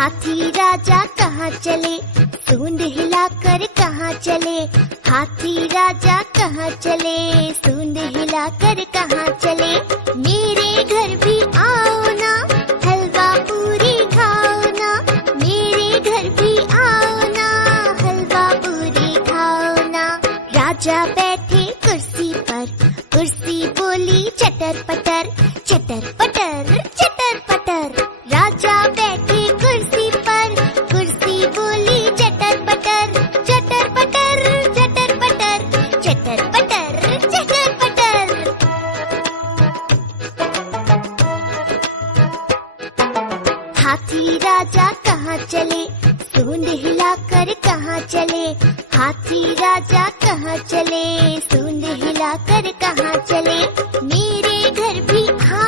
हाथी राजा कहाँ चले, सूंड हिलाकर कहाँ चले। हाथी राजा कहाँ चले, सूंड हिलाकर कहाँ चले। मेरे घर भी आओ ना, हलवा पूरी खाओ ना। मेरे घर भी आओ ना, हलवा पूरी खाओ ना। राजा बैठे कुर्सी पर, कुर्सी बोली चटर पटर, चटर पटर चटर पटर। राजा बैठे कुर्सी पर, कुर्सी बोली चटर पटर, चटर पटर चटर पटर, चटर पटर चटर पटर। हाथी राजा कहाँ चले, सूंड हिलाकर कहाँ चले। हाथी राजा कहाँ चले, सूंड हिलाकर कहाँ चले। मेरे घर